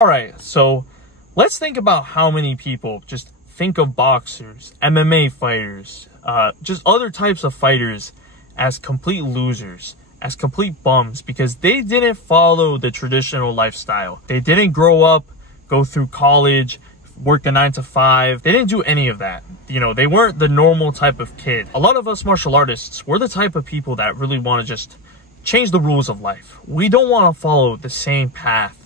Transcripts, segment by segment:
Alright, so let's think about how many people just think of boxers, MMA fighters, just other types of fighters as complete losers, as complete bums, because they didn't follow the traditional lifestyle. They didn't grow up, go through college, work a 9 to 5. They didn't do any of that. You know, they weren't the normal type of kid. A lot of us martial artists, we're the type of people that really want to just change the rules of life. We don't want to follow the same paths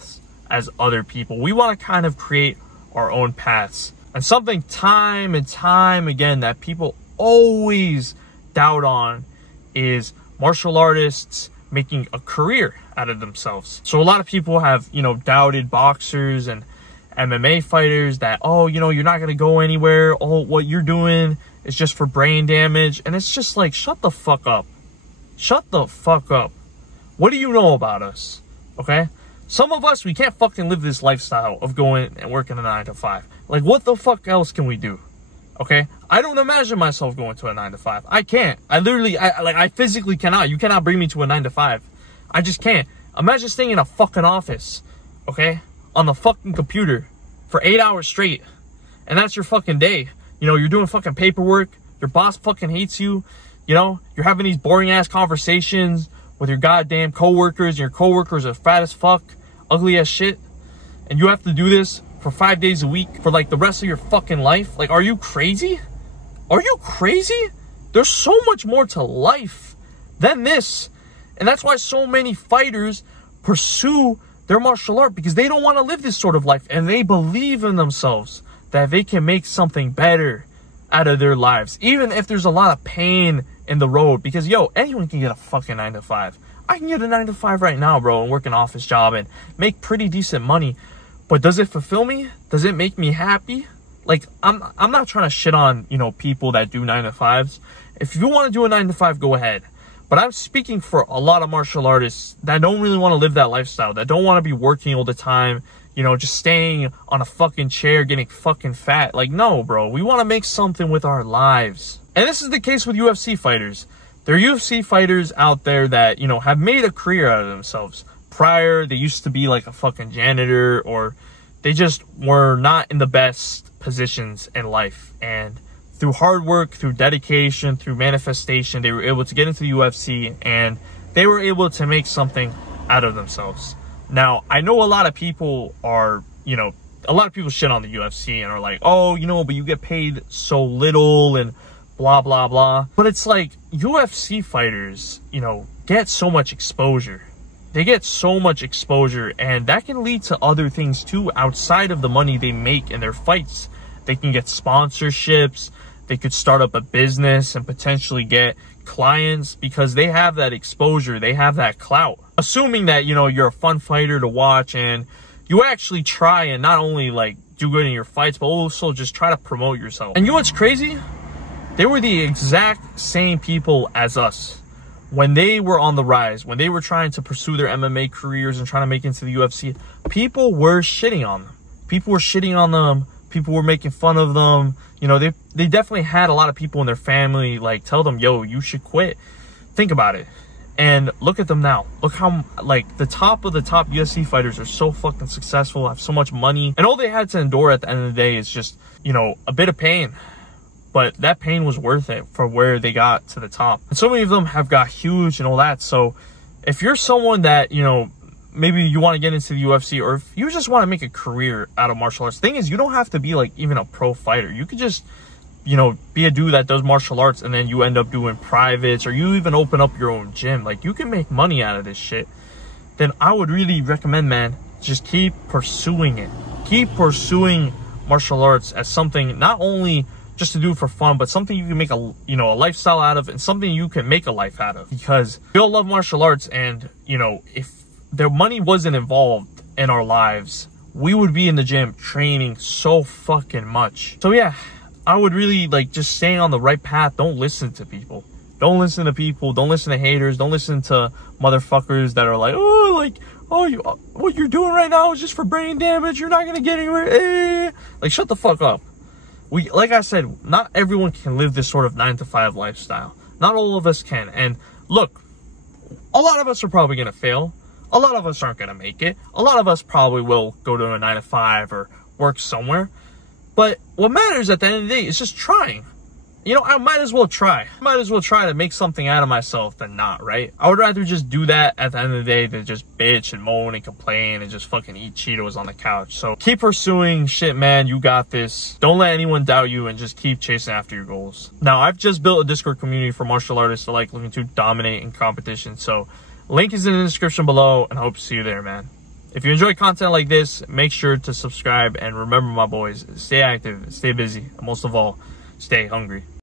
as other people. We want to kind of create our own paths. And something time and time again that people always doubt on is martial artists making a career out of themselves. So a lot of people have, you know, doubted boxers and MMA fighters that, oh, you know, you're not going to go anywhere. Oh, what you're doing is just for brain damage. And it's just like, shut the fuck up. Shut the fuck up. What do you know about us? Okay? Some of us, we can't fucking live this lifestyle of going and working a 9 to 5. Like, what the fuck else can we do? Okay? I don't imagine myself going to a 9 to 5. I can't. I physically cannot. You cannot bring me to a 9 to 5. I just can't. Imagine staying in a fucking office, okay? On the fucking computer for 8 hours straight. And that's your fucking day. You know, you're doing fucking paperwork. Your boss fucking hates you. You know, you're having these boring ass conversations with your goddamn coworkers. And your coworkers are fat as fuck, ugly as shit. And you have to do this for 5 days a week for like the rest of your fucking life. Like, are you crazy? Are you crazy? There's so much more to life than this. And that's why so many fighters pursue their martial art, because they don't want to live this sort of life, and they believe in themselves that they can make something better out of their lives, even if there's a lot of pain in the road. Because yo, anyone can get a fucking 9 to 5. I can get a 9 to 5 right now, bro, and work an office job and make pretty decent money. But does it fulfill me? Does it make me happy? Like, I'm not trying to shit on, you know, people that do 9 to 5s. If you want to do a 9 to 5, go ahead. But I'm speaking for a lot of martial artists that don't really want to live that lifestyle, that don't want to be working all the time, you know, just staying on a fucking chair, getting fucking fat. Like, no, bro, we want to make something with our lives. And this is the case with UFC fighters. There are UFC fighters out there that, you know, have made a career out of themselves. Prior, they used to be like a fucking janitor, or they just were not in the best positions in life. And through hard work, through dedication, through manifestation, they were able to get into the UFC, and they were able to make something out of themselves. Now, I know a lot of people are, you know, a lot of people shit on the UFC and are like, oh, you know, but you get paid so little and blah, blah, blah. But it's like, UFC fighters, you know, get so much exposure. They get so much exposure, and that can lead to other things too outside of the money they make in their fights. They can get sponsorships. They could start up a business and potentially get clients because they have that exposure. They have that clout. Assuming that, you know, you're a fun fighter to watch and you actually try and not only like do good in your fights, but also just try to promote yourself. And you know what's crazy? They were the exact same people as us. When they were on the rise, when they were trying to pursue their MMA careers and trying to make it into the UFC, people were shitting on them. People were shitting on them. People were making fun of them. You know, they definitely had a lot of people in their family like tell them, yo, you should quit. Think about it. And look at them now. Look how, like, the top of the top UFC fighters are so fucking successful, have so much money. And all they had to endure at the end of the day is just, you know, a bit of pain. But that pain was worth it for where they got to the top. And so many of them have got huge and all that. So if you're someone that, you know, maybe you want to get into the UFC, or if you just want to make a career out of martial arts, the thing is, you don't have to be like even a pro fighter. You could just, you know, be a dude that does martial arts and then you end up doing privates, or you even open up your own gym. Like, you can make money out of this shit. Then I would really recommend, man, just keep pursuing it. Keep pursuing martial arts as something not only just to do for fun, but something you can make a, you know, a lifestyle out of, and something you can make a life out of. Because we all love martial arts, and, you know, if their money wasn't involved in our lives, we would be in the gym training so fucking much. So yeah, I would really like just staying on the right path. Don't listen to people. Don't listen to people. Don't listen to haters. Don't listen to motherfuckers that are like, oh, like, oh, what you're doing right now is just for brain damage. You're not gonna get anywhere. Like, shut the fuck up. Like I said, not everyone can live this sort of 9 to 5 lifestyle. Not all of us can. And look, a lot of us are probably gonna fail. A lot of us aren't going to make it. A lot of us probably will go to a 9 to 5 or work somewhere. But what matters at the end of the day is just trying. You know, I might as well try. I might as well try to make something out of myself than not, right? I would rather just do that at the end of the day than just bitch and moan and complain and just fucking eat Cheetos on the couch. So keep pursuing shit, man. You got this. Don't let anyone doubt you, and just keep chasing after your goals. Now, I've just built a Discord community for martial artists that like looking to dominate in competition. So link is in the description below, and I hope to see you there, man. If you enjoy content like this, make sure to subscribe. And remember, my boys, stay active, stay busy, and most of all, stay hungry.